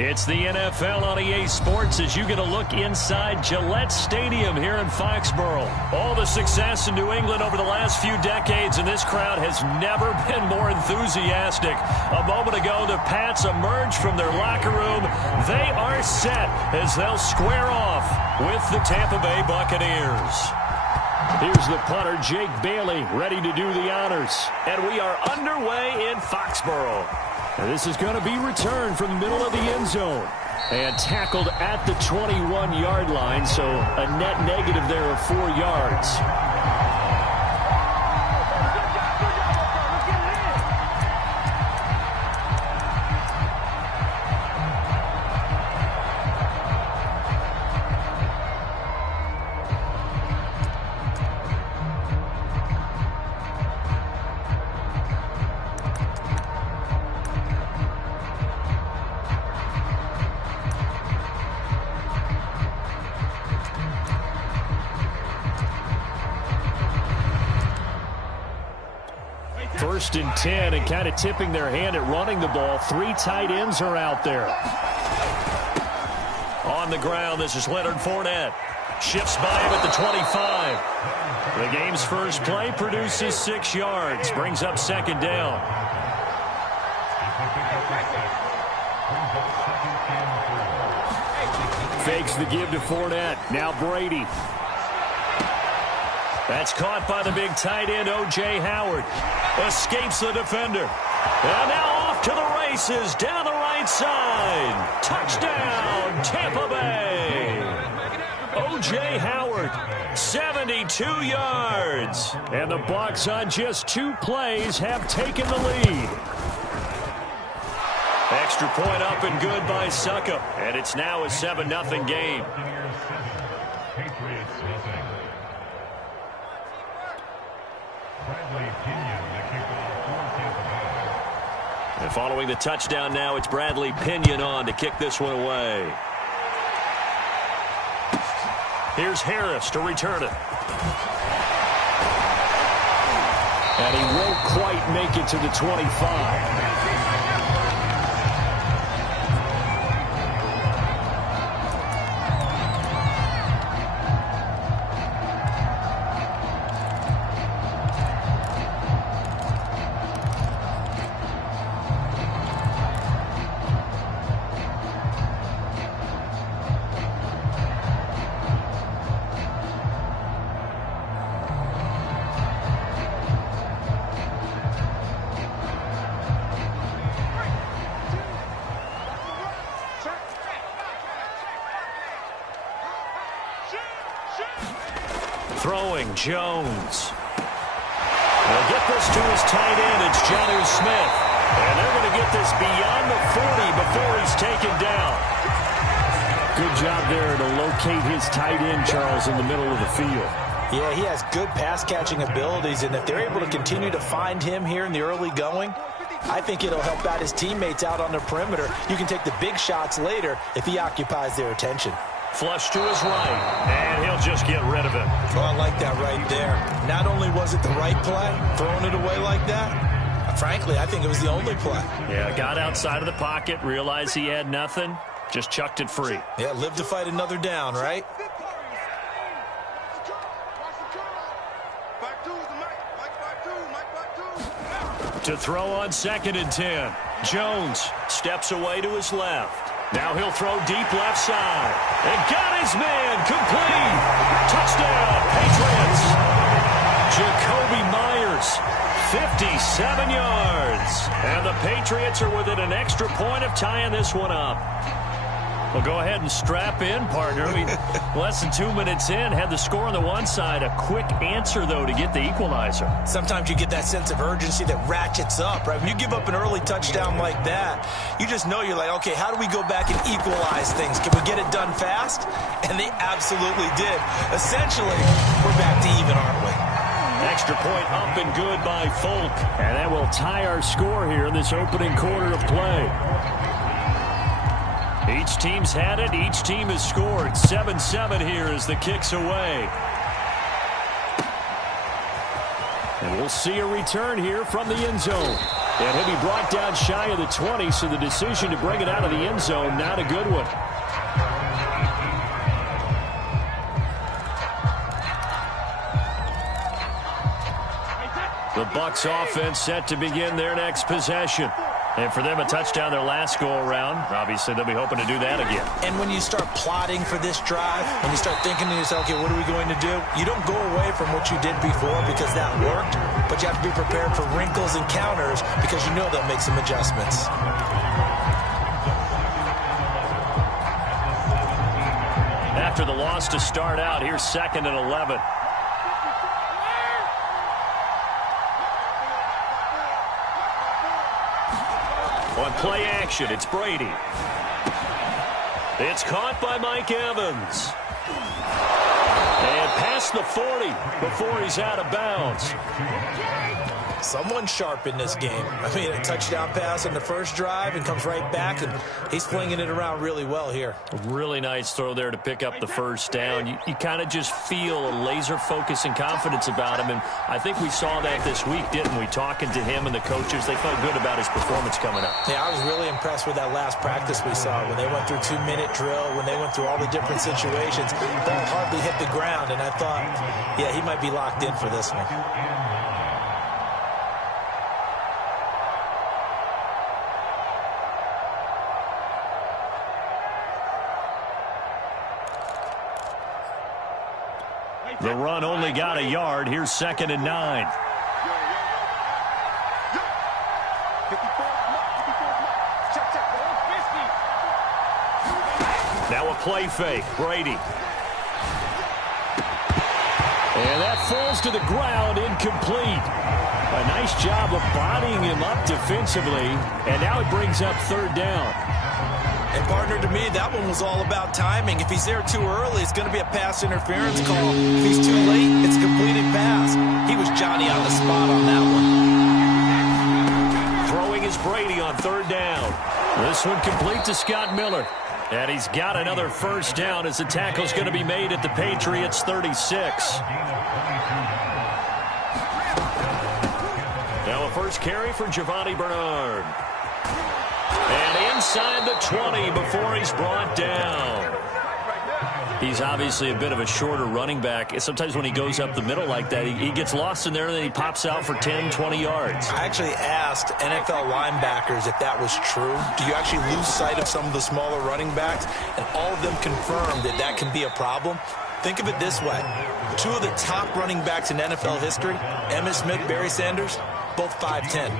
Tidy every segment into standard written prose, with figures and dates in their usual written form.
It's the NFL on EA Sports as you get a look inside Gillette Stadium here in Foxborough. All the success in New England over the last few decades, and this crowd has never been more enthusiastic. A moment ago, the Pats emerged from their locker room. They are set as they'll square off with the Tampa Bay Buccaneers. Here's the punter, Jake Bailey, ready to do the honors. And we are underway in Foxborough. And this is going to be returned from the middle of the end zone. And tackled at the 21-yard line, so a net negative there of 4 yards. First and 10, and kind of tipping their hand at running the ball. 3 tight ends are out there. On the ground, this is Leonard Fournette. Shifts by him at the 25. The game's first play produces 6 yards. Brings up second down. Fakes the give to Fournette. Now Brady. That's caught by the big tight end, O.J. Howard. Escapes the defender. And now off to the races down the right side. Touchdown, Tampa Bay. O.J. Howard, 72 yards. And the Bucs on just 2 plays have taken the lead. Extra point up and good by Suckup. And it's now a 7-0 game. And following the touchdown now, it's Bradley Pinion on to kick this one away. Here's Harris to return it. And he won't quite make it to the 25. Throwing, Jones. They'll get this to his tight end. It's Jonnu Smith. And they're going to get this beyond the 40 before he's taken down. Good job there to locate his tight end, Charles, in the middle of the field. Yeah, he has good pass-catching abilities, and if they're able to continue to find him here in the early going, I think it'll help out his teammates out on the perimeter. You can take the big shots later if he occupies their attention. Flush to his right, and he'll just get rid of it. Oh, I like that right there. Not only was it the right play, throwing it away like that, frankly, I think it was the only play. Yeah, got outside of the pocket, realized he had nothing, just chucked it free. Yeah, live to fight another down, right? To throw on 2nd and 10. Jones steps away to his left. Now he'll throw deep left side. And got his man complete. Touchdown, Patriots. Jacoby Myers, 57 yards. And the Patriots are within an extra point of tying this one up. Well, go ahead and strap in, partner. I mean, less than 2 minutes in, had the score on the one side. A quick answer, though, to get the equalizer. Sometimes you get that sense of urgency that ratchets up, right? When you give up an early touchdown like that, you just know you're like, okay, how do we go back and equalize things? Can we get it done fast? And they absolutely did. Essentially, we're back to even, aren't we? Extra point up and good by Folk. And that will tie our score here in this opening quarter of play. Each team's had it. Each team has scored. 7-7 here as the kick's away. And we'll see a return here from the end zone. And he'll be brought down shy of the 20, so the decision to bring it out of the end zone, not a good one. The Bucs offense set to begin their next possession. And for them, a touchdown their last go-around. Obviously, they'll be hoping to do that again. And when you start plotting for this drive, when you start thinking to yourself, okay, what are we going to do? You don't go away from what you did before because that worked, but you have to be prepared for wrinkles and counters because you know they'll make some adjustments. After the loss to start out, here's 2nd and 11. On play action, it's Brady. It's caught by Mike Evans. And past the 40 before he's out of bounds. Someone sharp in this game. I mean, a touchdown pass on the first drive and comes right back, and he's flinging it around really well here. A really nice throw there to pick up the first down. You kind of just feel a laser focus and confidence about him, and I think we saw that this week, didn't we? Talking to him and the coaches, they felt good about his performance coming up. Yeah, I was really impressed with that last practice we saw when they went through 2-minute drill, when they went through all the different situations. Ball hardly hit the ground, and I thought, yeah, he might be locked in for this one. The run only got a yard. Here's 2nd and 9. Now a play fake. Brady. And that falls to the ground, incomplete. A nice job of bodying him up defensively. And now it brings up 3rd down. And, partner, to me, that one was all about timing. If he's there too early, it's going to be a pass interference call. If he's too late, it's a completed pass. He was Johnny on the spot on that one. Throwing is Brady on 3rd down. This one complete to Scott Miller. And he's got another first down as the tackle's going to be made at the Patriots' 36. Now a first carry for Giovanni Bernard. And inside the 20 before he's brought down. He's obviously a bit of a shorter running back. Sometimes when he goes up the middle like that, he gets lost in there and then he pops out for 10, 20 yards. I actually asked NFL linebackers if that was true. Do you actually lose sight of some of the smaller running backs? And all of them confirmed that that can be a problem. Think of it this way. 2 of the top running backs in NFL history, Emmitt Smith, Barry Sanders, both 5'10".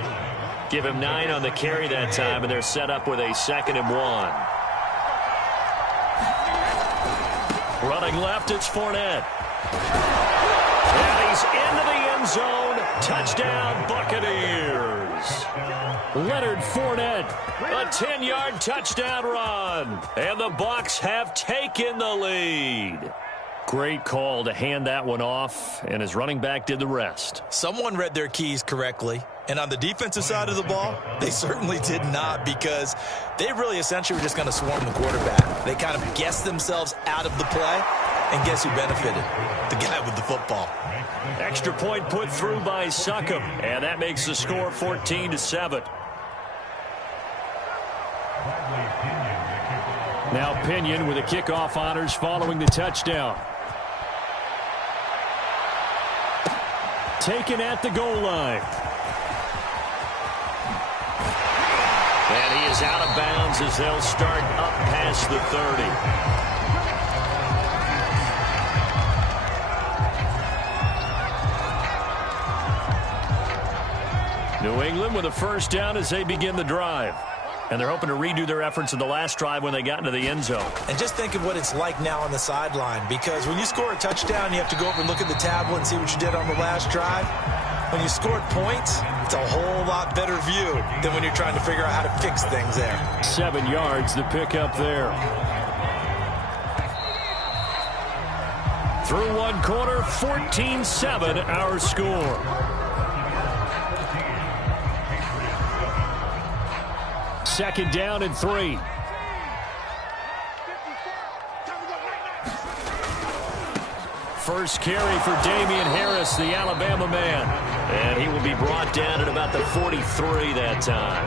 Give him 9 on the carry that time, and they're set up with a 2nd and 1. Running left, it's Fournette. And he's into the end zone. Touchdown, Buccaneers. Leonard Fournette, a 10-yard touchdown run. And the Bucs have taken the lead. Great call to hand that one off, and his running back did the rest. Someone read their keys correctly. And on the defensive side of the ball, they certainly did not, because they really essentially were just going to swarm the quarterback. They kind of guessed themselves out of the play, and guess who benefited? The guy with the football. Extra point put through by Succop, and that makes the score 14-7. Now Pinion with the kickoff honors following the touchdown. Taken at the goal line. And he is out of bounds as they'll start up past the 30. New England with a first down as they begin the drive. And they're hoping to redo their efforts in the last drive when they got into the end zone. And just think of what it's like now on the sideline, because when you score a touchdown, you have to go over and look at the tablet and see what you did on the last drive. When you scored points, it's a whole lot better view than when you're trying to figure out how to fix things there. 7 yards to pick up there. Through one quarter, 14-7 our score. Second down and 3. First carry for Damian Harris, the Alabama man. And he will be brought down at about the 43 that time.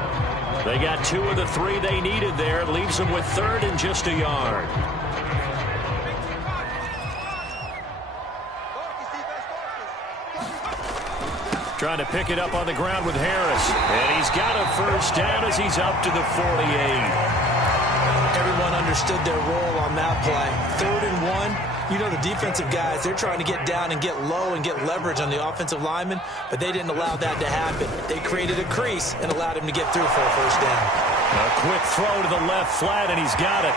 They got 2 of the 3 they needed there. It leaves them with 3rd and just a yard. Trying to pick it up on the ground with Harris. And he's got a first down as he's up to the 48. Everyone understood their role on that play. 3rd and 1. You know the defensive guys, they're trying to get down and get low and get leverage on the offensive lineman, but they didn't allow that to happen. They created a crease and allowed him to get through for a first down. A quick throw to the left flat, and he's got it.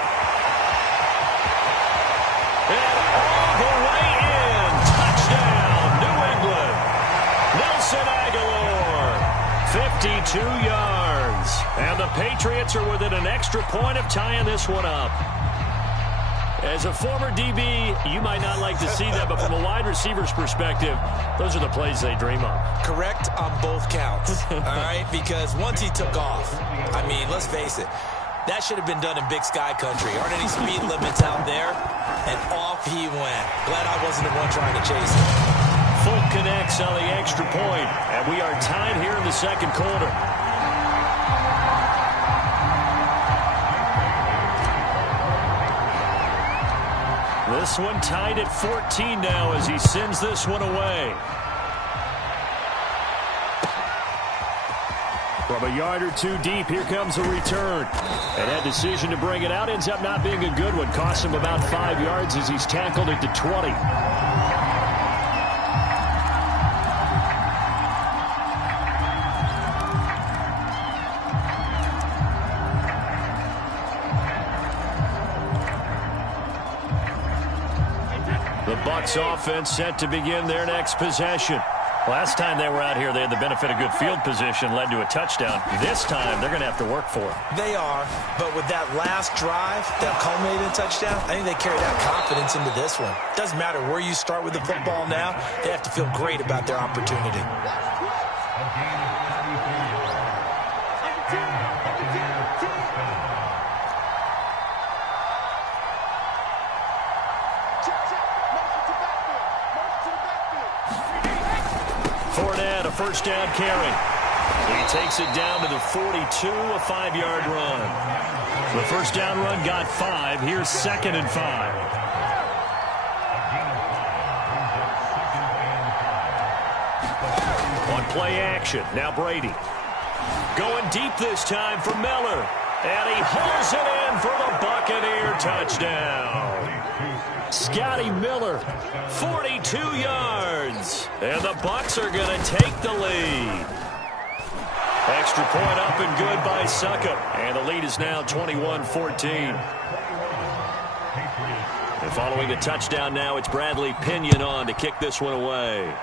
And all the way in. Touchdown, New England. Nelson Aguilar, 52 yards. And the Patriots are within an extra point of tying this one up. As a former DB, you might not like to see that, but from a wide receiver's perspective, those are the plays they dream of. Correct on both counts, all right? Because once he took off, I mean, let's face it, that should have been done in Big Sky Country. Aren't any speed limits out there? And off he went. Glad I wasn't the one trying to chase him. Full connects on the extra point, and we are tied here in the second quarter. This one tied at 14 now as he sends this one away. From a yard or 2 deep, here comes a return. And that decision to bring it out ends up not being a good one. Costs him about 5 yards as he's tackled at the 20. Bucs offense set to begin their next possession. Last time they were out here, they had the benefit of good field position, led to a touchdown. This time, they're going to have to work for it. They are, but with that last drive that culminated in a touchdown, I think they carry that confidence into this one. Doesn't matter where you start with the football now, they have to feel great about their opportunity. First down carry. He takes it down to the 42, a 5-yard run. The first down run got 5. Here's 2nd and 5. On play action, now Brady. Going deep this time for Miller. And he hauls it in for the Buccaneer touchdown. Scotty Miller, 42 yards. And the Bucs are going to take the lead. Extra point up and good by Suckup. And the lead is now 21-14. And following the touchdown now, it's Bradley Pinion on to kick this one away.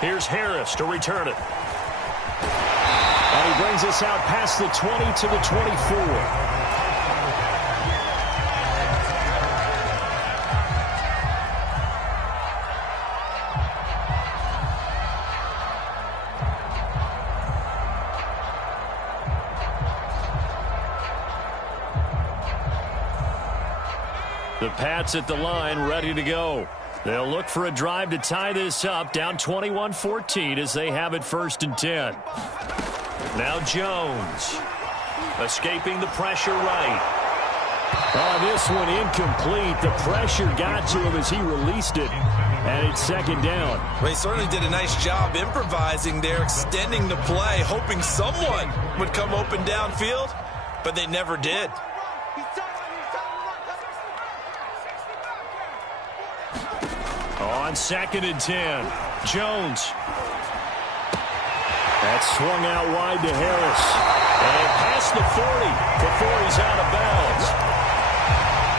Here's Harris to return it. And he brings us out past the 20 to the 24. The Pats at the line, ready to go. They'll look for a drive to tie this up, down 21-14 as they have it 1st and 10. Now Jones, escaping the pressure right. Oh, this one incomplete. The pressure got to him as he released it, and it's 2nd down. Well, he certainly did a nice job improvising there, extending the play, hoping someone would come open downfield, but they never did. On 2nd and 10, Jones. That's swung out wide to Harris. And past the 40 before he's out of bounds.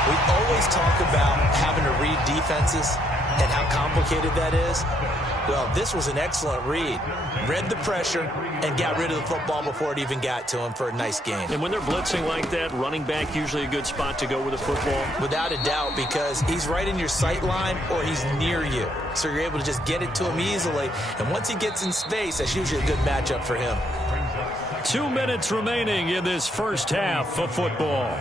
We always talk about having to read defenses and how complicated that is. Well, this was an excellent read. Read the pressure and got rid of the football before it even got to him for a nice game. And when they're blitzing like that, running back usually a good spot to go with the football? Without a doubt, because he's right in your sight line or he's near you. So you're able to just get it to him easily. And once he gets in space, that's usually a good matchup for him. 2 minutes remaining in this first half of football.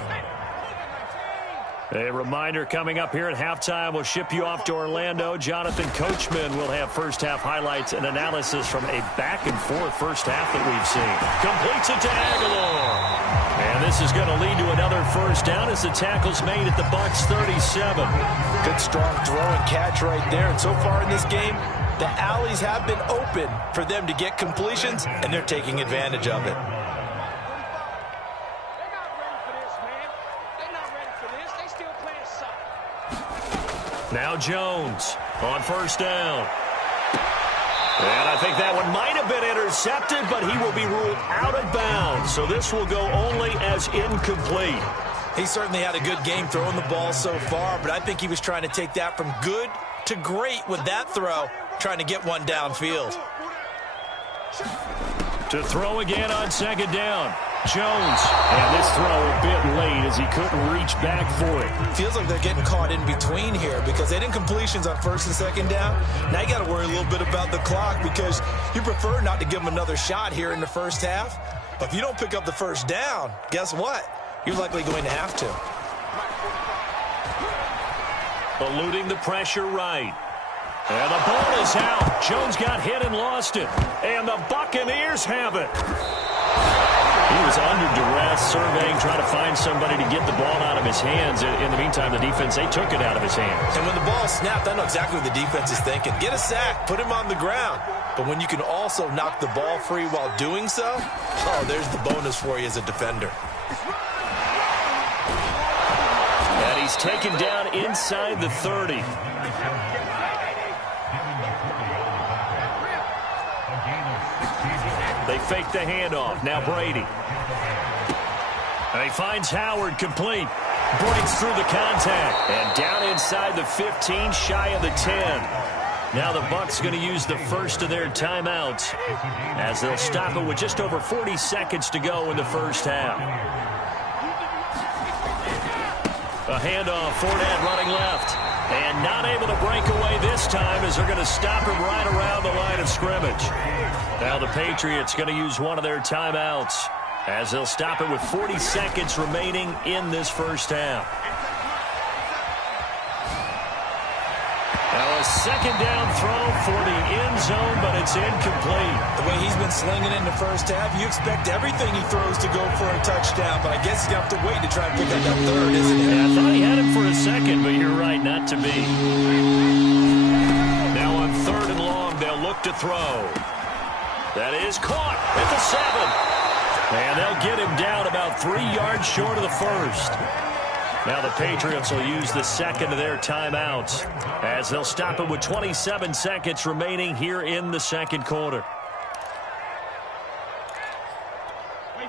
A reminder coming up here at halftime, we'll ship you off to Orlando. Jonathan Coachman will have first-half highlights and analysis from a back-and-forth first half that we've seen. Completes it to Aguilar. And this is going to lead to another first down as the tackle's made at the Bucs 37. Good, strong throw and catch right there. And so far in this game, the alleys have been open for them to get completions, and they're taking advantage of it. Now Jones on first down. And I think that one might have been intercepted, but he will be ruled out of bounds. So this will go only as incomplete. He certainly had a good game throwing the ball so far, but I think he was trying to take that from good to great with that throw, trying to get one downfield. To throw again on second down. Jones, and this throw a bit late as he couldn't reach back for it. Feels like they're getting caught in between here because they didn't completions on first and second down. Now you got to worry a little bit about the clock because you prefer not to give them another shot here in the first half. But if you don't pick up the first down, guess what? You're likely going to have to. Eluding the pressure right. And the ball is out. Jones got hit and lost it. And the Buccaneers have it. He was under duress, surveying, trying to find somebody to get the ball out of his hands. In the meantime, the defense, they took it out of his hands. And when the ball snapped, I know exactly what the defense is thinking. Get a sack, put him on the ground. But when you can also knock the ball free while doing so, oh, there's the bonus for you as a defender. And he's taken down inside the 30. They fake the handoff. Now Brady. And he finds Howard complete. Breaks through the contact. And down inside the 15, shy of the 10. Now the Bucs going to use the first of their timeouts as they'll stop it with just over 40 seconds to go in the first half. A handoff, Fournette running left. And not able to break away this time as they're going to stop him right around the line of scrimmage. Now the Patriots going to use one of their timeouts as they'll stop it with 40 seconds remaining in this first half. Now a second down throw for the end zone, but it's incomplete. The way he's been slinging in the first half, you expect everything he throws to go for a touchdown, but I guess you have to wait to try and pick up that third, isn't it? Yeah, I thought he had him for a second, but you're right, not to be. Now on third and long, they'll look to throw. That is caught at the 7. And they'll get him down about 3 yards short of the first. Now the Patriots will use the second of their timeouts as they'll stop it with 27 seconds remaining here in the second quarter.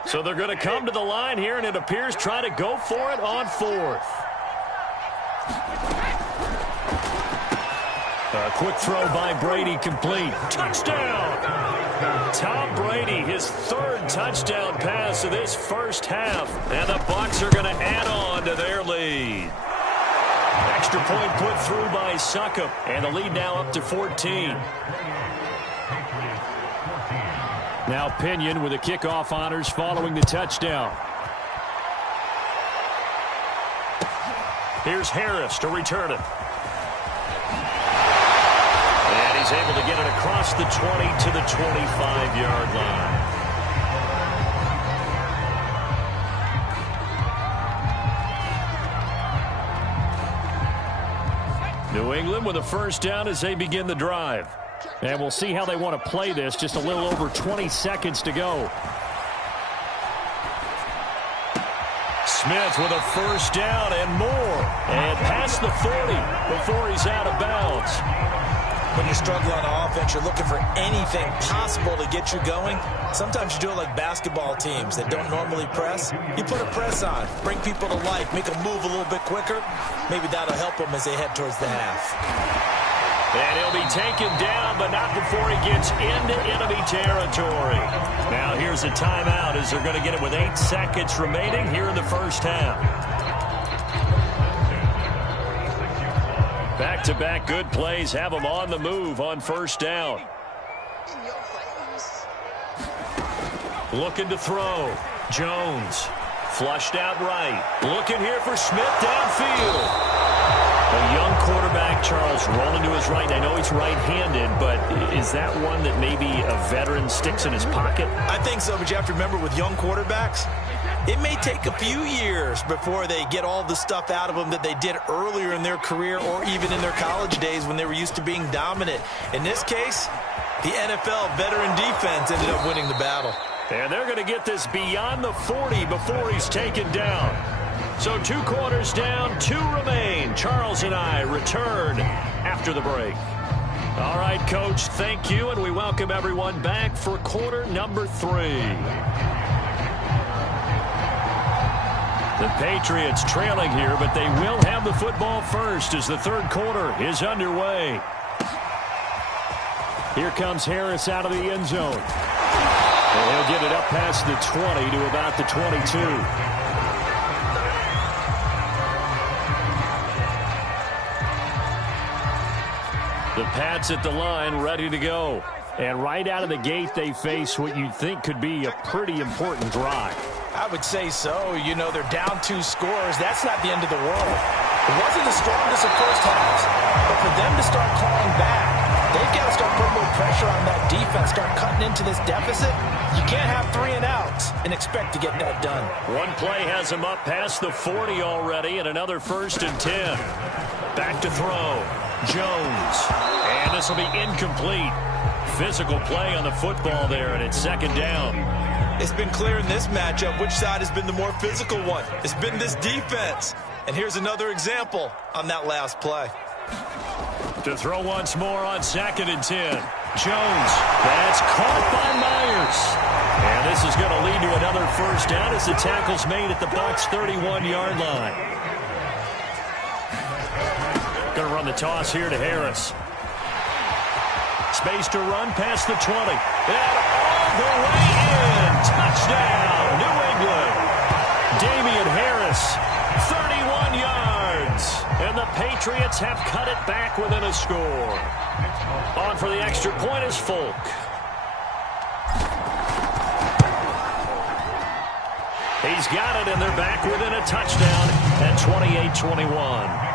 So they're going to come to the line here, and it appears try to go for it on fourth. A quick throw by Brady complete. Touchdown! Tom Brady, his third touchdown pass of this first half. And the Bucs are going to add on to their lead. Extra point put through by Succop. And the lead now up to 14. Now Pinion with the kickoff honors following the touchdown. Here's Harris to return it. And he's able to get it across the 20 to the 25-yard line. New England with a first down as they begin the drive. And we'll see how they want to play this. Just a little over 20 seconds to go. Smith with a first down and more. And past the 40 before he's out of bounds. When you struggle on offense, you're looking for anything possible to get you going. Sometimes you do it like basketball teams that don't normally press. You put a press on, bring people to life, make them move a little bit quicker. Maybe that'll help them as they head towards the half. And he'll be taken down, but not before he gets into enemy territory. Now here's a timeout as they're going to get it with 8 seconds remaining here in the first half. Back-to-back good plays have them on the move on first down. Looking to throw. Jones Flushed out right. Looking here for Smith downfield. A young quarterback, Charles, rolling to his right. I know he's right-handed, but is that one that maybe a veteran sticks in his pocket? I think so, but you have to remember with young quarterbacks, it may take a few years before they get all the stuff out of them that they did earlier in their career or even in their college days when they were used to being dominant. In this case, the NFL veteran defense ended up winning the battle. And they're going to get this beyond the 40 before he's taken down. So 2 quarters down, 2 remain. Charles and I return after the break. All right, Coach, thank you, and we welcome everyone back for quarter number 3. The Patriots trailing here, but they will have the football first as the third quarter is underway. Here comes Harris out of the end zone. And he'll get it up past the 20 to about the 22. The Pats at the line, ready to go. And right out of the gate, they face what you'd think could be a pretty important drive. I would say so. You know, they're down 2 scores. That's not the end of the world. It wasn't the strongest of first halves. But for them to start clawing back, they've got to start putting more pressure on that defense, start cutting into this deficit. You can't have 3 and outs and expect to get that done. One play has him up past the 40 already, and another 1st and 10. Back to throw. Jones. And this will be incomplete. Physical play on the football there, and it's 2nd down. It's been clear in this matchup which side has been the more physical one. It's been this defense. And here's another example on that last play. To throw once more on 2nd and 10. Jones. That's caught by Myers. And this is going to lead to another 1st down as the tackle's made at the Bucs' 31-yard line. Going to run the toss here to Harris. Space to run past the 20. And all the way in. Touchdown, New England. Damian Harris, 31 yards. And the Patriots have cut it back within a score. On for the extra point is Folk. He's got it, and they're back within a touchdown at 28-21.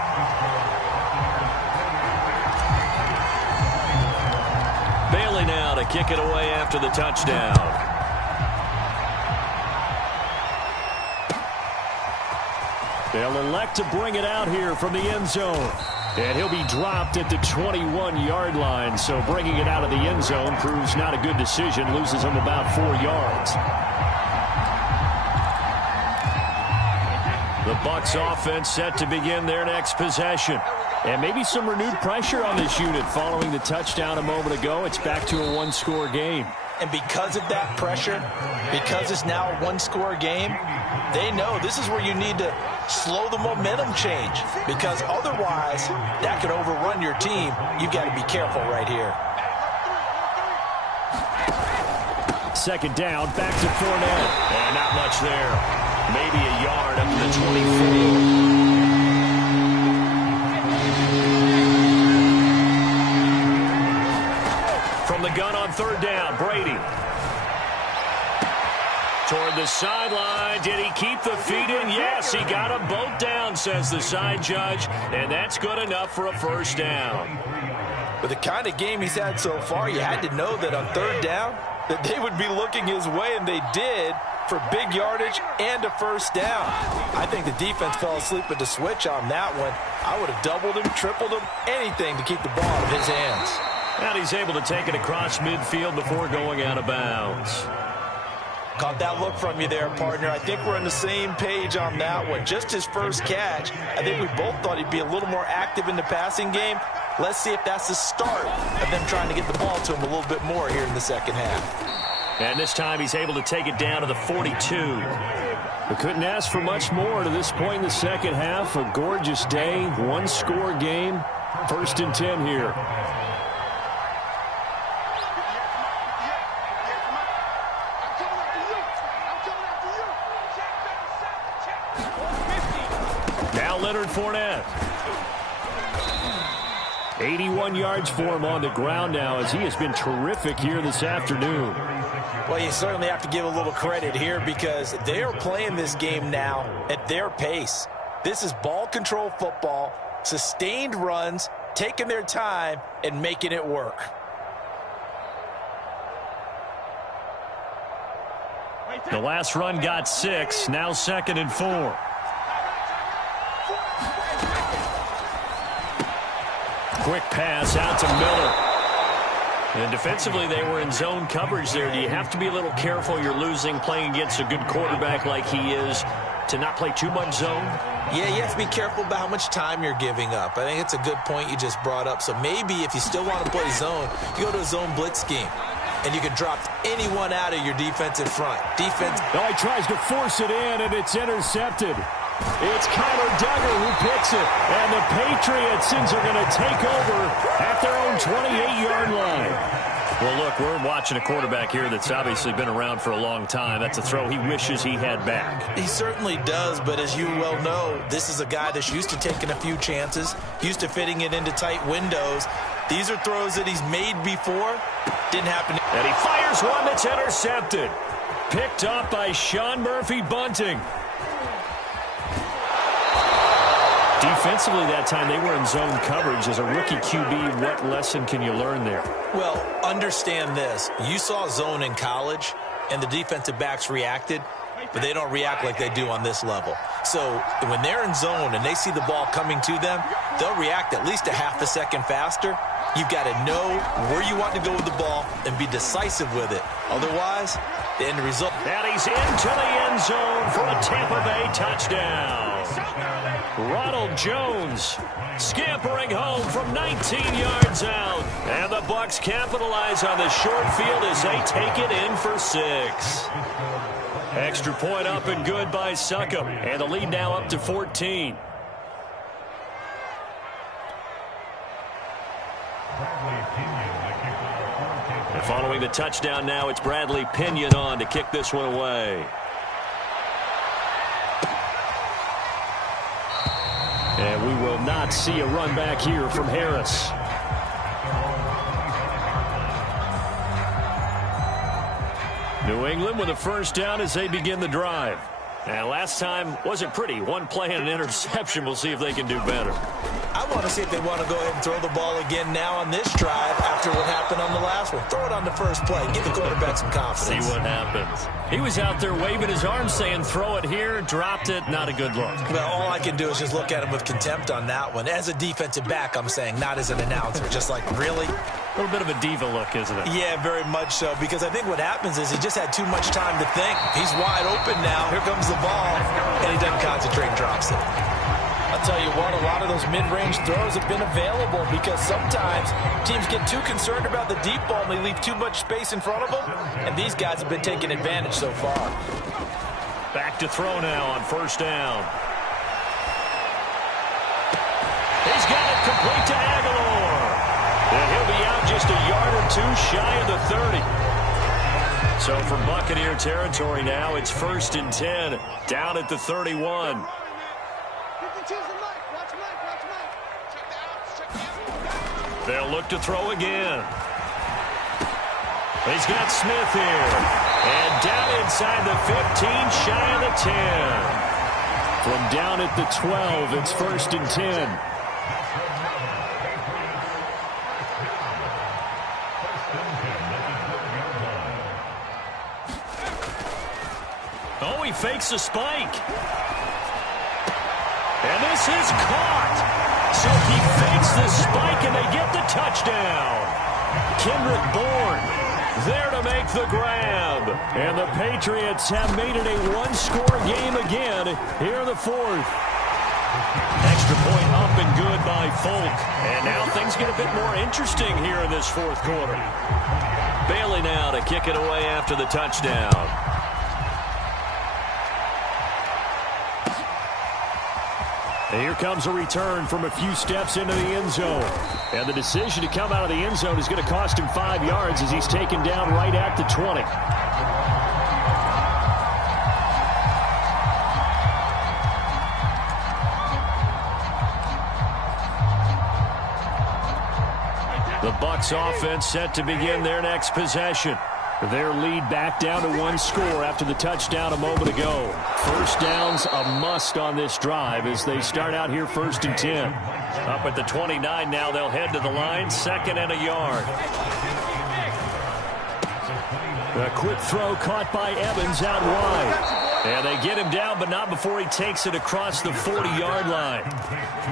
Bailey now to kick it away after the touchdown. They'll elect to bring it out here from the end zone. And he'll be dropped at the 21-yard line. So bringing it out of the end zone proves not a good decision. Loses him about 4 yards. The Bucs offense set to begin their next possession. And maybe some renewed pressure on this unit following the touchdown a moment ago. It's back to a 1-score game. And because of that pressure, because it's now a 1-score game, they know this is where you need to slow the momentum change. Because otherwise, that could overrun your team. You've got to be careful right here. 2nd down, back to Fournette. And not much there. Maybe a yard up to the 24. From the gun on 3rd down, Brady. Toward the sideline. Did he keep the feet in? Yes, he got them both down, says the side judge. And that's good enough for a 1st down. With the kind of game he's had so far, you had to know that on 3rd down, that they would be looking his way, and they did, for big yardage and a 1st down. I think the defense fell asleep at the switch on that one. I would have doubled him, tripled him, anything to keep the ball out of his hands. And he's able to take it across midfield before going out of bounds. Caught that look from you there, partner. I think we're on the same page on that one. Just his first catch. I think we both thought he'd be a little more active in the passing game. Let's see if that's the start of them trying to get the ball to him a little bit more here in the 2nd half. And this time he's able to take it down to the 42. We couldn't ask for much more to this point in the 2nd half. A gorgeous day, 1-score game. 1st and 10 here. Now Leonard Fournette. 81 yards for him on the ground now as he has been terrific here this afternoon. Well, you certainly have to give a little credit here because they are playing this game now at their pace. This is ball control football, sustained runs, taking their time, and making it work. The last run got 6, now 2nd and 4. Quick pass out to Miller. And defensively, they were in zone coverage there. Do you have to be a little careful? You're losing playing against a good quarterback like he is to not play too much zone? Yeah, you have to be careful about how much time you're giving up. I think it's a good point you just brought up. So maybe if you still want to play zone, you go to a zone blitz scheme. And you can drop anyone out of your defensive front. Defense. Oh, he tries to force it in, and it's intercepted. It's Kyler Duggar who picks it. And the Patriots are going to take over at their own 28-yard line. Well, look, we're watching a quarterback here that's obviously been around for a long time. That's a throw he wishes he had back. He certainly does, but as you well know, this is a guy that's used to taking a few chances, used to fitting it into tight windows. These are throws that he's made before. Didn't happen. And he fires one that's intercepted. Picked up by Sean Murphy-Bunting. Defensively that time, they were in zone coverage. As a rookie QB, what lesson can you learn there? Well, understand this. You saw zone in college, and the defensive backs reacted, but they don't react like they do on this level. So when they're in zone and they see the ball coming to them, they'll react at least a half a second faster. You've got to know where you want to go with the ball and be decisive with it. Otherwise, the end result. And he's into the end zone for a Tampa Bay touchdown. Ronald Jones scampering home from 19 yards out. And the Bucs capitalize on the short field as they take it in for 6. Extra point up and good by Succop. And the lead now up to 14. And following the touchdown now, it's Bradley Pinion on to kick this one away. And we will not see a run back here from Harris. New England with a first down as they begin the drive. And last time wasn't pretty. One play and an interception. We'll see if they can do better. I want to see if they want to go ahead and throw the ball again now on this drive after what happened on the last one. Throw it on the first play. Give the quarterback some confidence. See what happens. He was out there waving his arm saying throw it here, dropped it, not a good look. Well, all I can do is just look at him with contempt on that one. As a defensive back, I'm saying, not as an announcer. Just like, really? A little bit of a diva look, isn't it? Yeah, very much so, because I think what happens is he just had too much time to think. He's wide open now. Here comes the ball, and he doesn't concentrate and drops it. I'll tell you what, a lot of those mid-range throws have been available because sometimes teams get too concerned about the deep ball and they leave too much space in front of them, and these guys have been taking advantage so far. Back to throw now on first down. He's got it complete to Aguilar. And he'll be out just a yard or two shy of the 30. So for Buccaneer territory now, it's 1st and 10, down at the 31. They'll look to throw again. He's got Smith here. And down inside the 15, shy of the 10. From down at the 12, it's 1st and 10. Oh, he fakes a spike. And this is caught. So he fakes the spike, and they get the touchdown. Kendrick Bourne there to make the grab. And the Patriots have made it a one-score game again here in the 4th. Extra point up and good by Folk. And now things get a bit more interesting here in this 4th quarter. Bailey now to kick it away after the touchdown. And here comes a return from a few steps into the end zone. And the decision to come out of the end zone is going to cost him 5 yards as he's taken down right at the 20. The Bucs offense set to begin their next possession. Their lead back down to one score after the touchdown a moment ago. First down's a must on this drive as they start out here 1st and 10. Up at the 29 now, they'll head to the line, 2nd and a yard. A quick throw caught by Evans out wide. And they get him down, but not before he takes it across the 40-yard line.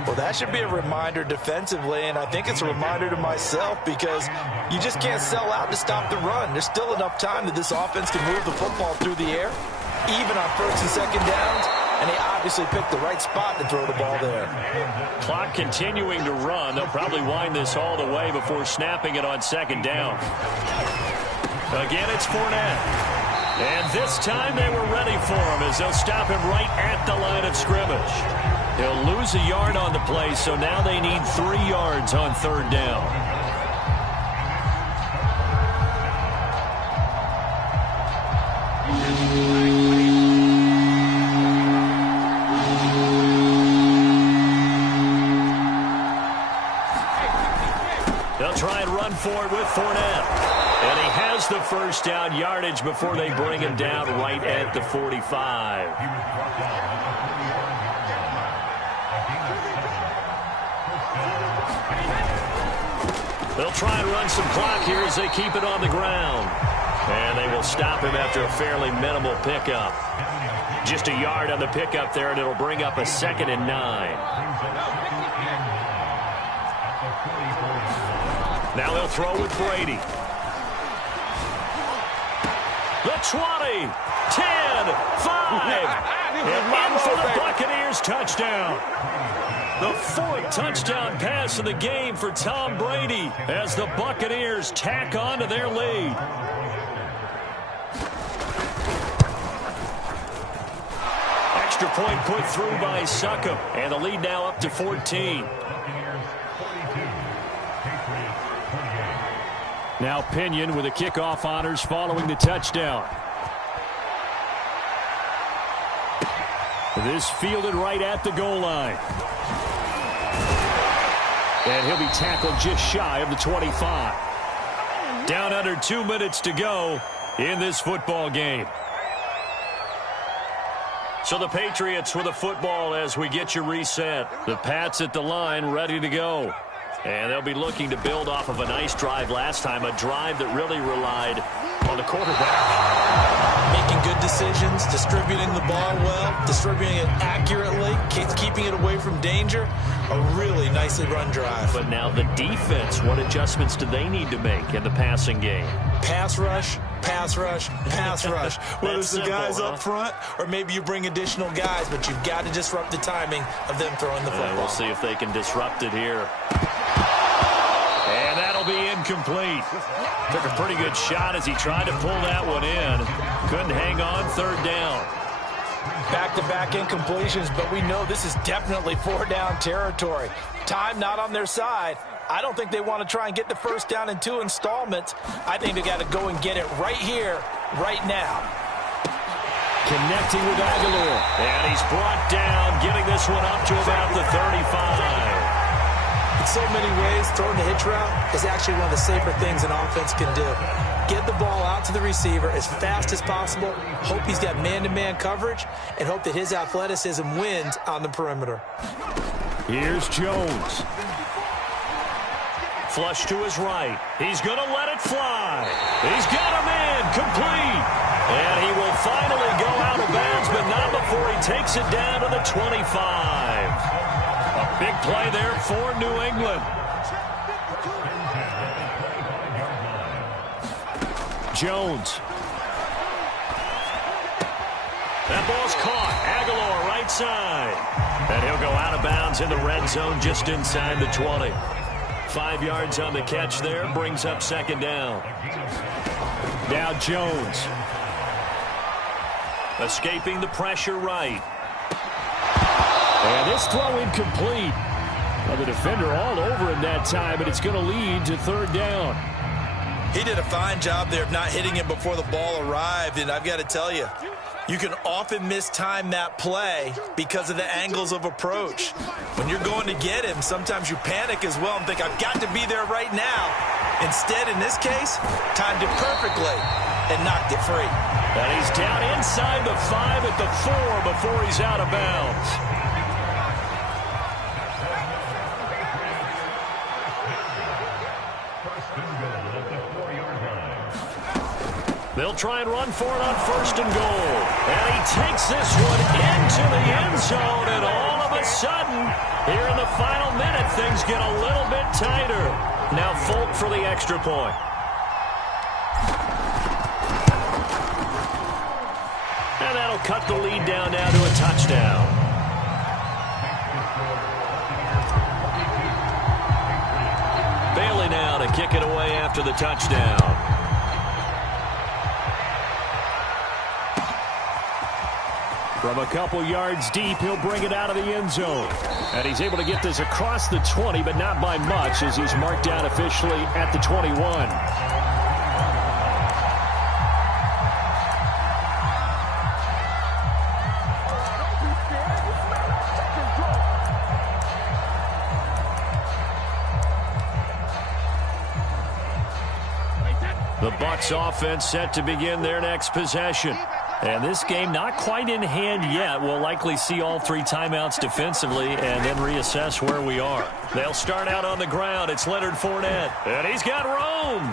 Well, that should be a reminder defensively, and I think it's a reminder to myself because you just can't sell out to stop the run. There's still enough time that this offense can move the football through the air, even on 1st and 2nd downs, and they obviously picked the right spot to throw the ball there. Clock continuing to run. They'll probably wind this all the way before snapping it on 2nd down. Again, it's Fournette. And this time they were ready for him as they'll stop him right at the line of scrimmage. He'll lose a yard on the play, so now they need 3 yards on 3rd down. They'll try and run for it with Fournette. And he has the first down yardage before they bring him down right at the 45. They'll try and run some clock here as they keep it on the ground. And they will stop him after a fairly minimal pickup. Just a yard on the pickup there, and it'll bring up a 2nd and 9. Now they'll throw with Brady. The 20, 10, 5, and in for the Buccaneers touchdown. The 4th touchdown pass of the game for Tom Brady as the Buccaneers tack on to their lead. Extra point put through by Succop, and the lead now up to 14. Now Pinion with the kickoff honors following the touchdown. This fielded right at the goal line. And he'll be tackled just shy of the 25. Down under 2 minutes to go in this football game. So the Patriots with the football as we get you reset. The Pats at the line ready to go. And they'll be looking to build off of a nice drive last time, a drive that really relied on the quarterback. Making good decisions, distributing the ball well, distributing it accurately, keeping it away from danger. A really nicely run drive. But now the defense, what adjustments do they need to make in the passing game? Pass rush, pass rush, pass rush. Whether it's the guys up front or maybe you bring additional guys, but you've got to disrupt the timing of them throwing the football. We'll see if they can disrupt it here. And that'll be incomplete. Took a pretty good shot as he tried to pull that one in. Couldn't hang on 3rd down. Back-to-back incompletions, but we know this is definitely 4-down territory. Time not on their side. I don't think they want to try and get the first down in 2 installments. I think they got to go and get it right here, right now. Connecting with Aguilar. And he's brought down, getting this one up to about the 35. In so many ways, throwing the hitch route is actually one of the safer things an offense can do. Get the ball out to the receiver as fast as possible, hope he's got man-to-man coverage, and hope that his athleticism wins on the perimeter. Here's Jones. Flush to his right. He's going to let it fly. He's got him in, complete. And he will finally go out of bounds, but not before he takes it down to the 25. A big play there for New England. Jones. That ball's caught. Aguilar right side. And he'll go out of bounds in the red zone just inside the 20. 5 yards on the catch there. Brings up 2nd down. Now Jones. Escaping the pressure right. And this throw incomplete. Well, the defender all over him that time, but it's going to lead to 3rd down. He did a fine job there of not hitting him before the ball arrived, and I've got to tell you, you can often mistime that play because of the angles of approach. When you're going to get him, sometimes you panic as well and think, I've got to be there right now. Instead, in this case, timed it perfectly. and knocked it free. And he's down inside the 5 at the 4 before he's out of bounds. They'll try and run for it on 1st and goal. And he takes this one into the end zone, and all of a sudden, here in the final minute, things get a little bit tighter. Now Folk for the extra point. And that'll cut the lead down now to a touchdown. Bailey now to kick it away after the touchdown. From a couple yards deep, he'll bring it out of the end zone. And he's able to get this across the 20, but not by much, as he's marked down officially at the 21. The Bucs offense set to begin their next possession. And this game not quite in hand yet. We'll likely see all 3 timeouts defensively and then reassess where we are. They'll start out on the ground. It's Leonard Fournette. And he's got Rome.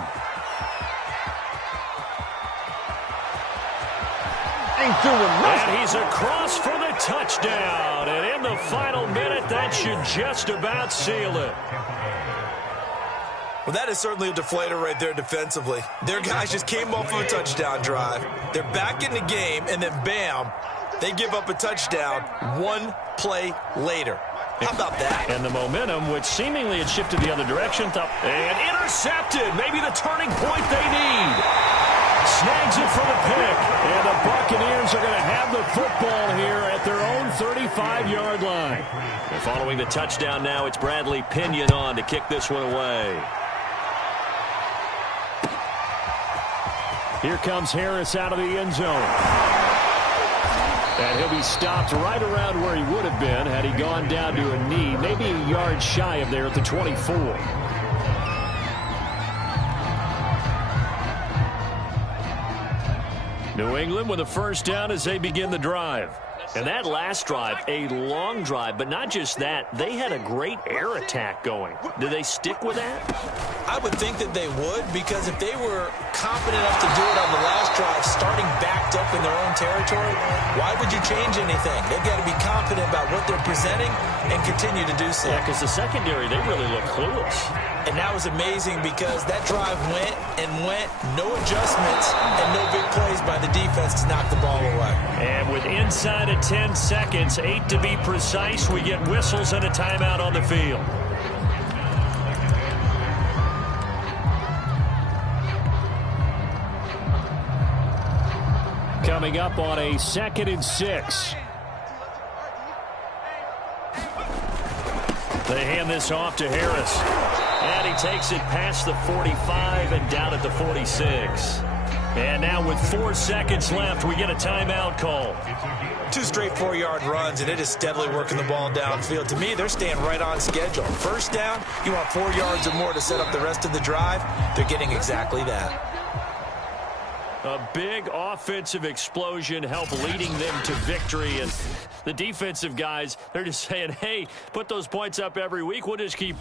And he's across for the touchdown. And in the final minute, that should just about seal it. Well, that is certainly a deflator right there defensively. Their guys just came off of a touchdown drive. They're back in the game, and then bam, they give up a touchdown 1 play later. How about that? And the momentum, which seemingly had shifted the other direction. And intercepted. Maybe the turning point they need. Snags it for the pick. And the Buccaneers are going to have the football here at their own 35-yard line. And following the touchdown now, it's Bradley Pinion on to kick this one away. Here comes Harris out of the end zone. And he'll be stopped right around where he would have been had he gone down to a knee, maybe a yard shy of there at the 24. New England with a first down as they begin the drive. And that last drive, a long drive, but not just that. They had a great air attack going. Do they stick with that? I would think that they would, because if they were confident enough to do it on the last drive, starting backed up in their own territory, why would you change anything? They've got to be confident about what they're presenting and continue to do so. Yeah, because the secondary, they really look clueless. And that was amazing because that drive went and went, no adjustments, and no big plays by the defense to knock the ball away. And with inside of 10 seconds, 8 to be precise, we get whistles and a timeout on the field. Coming up on a 2nd and 6. They hand this off to Harris. And he takes it past the 45 and down at the 46. And now with 4 seconds left, we get a timeout call. 2 straight 4-yard runs, and it is steadily working the ball downfield. To me, they're staying right on schedule. First down, you want 4 yards or more to set up the rest of the drive. They're getting exactly that. A big offensive explosion helped leading them to victory. And the defensive guys, they're just saying, hey, put those points up every week. We'll just keep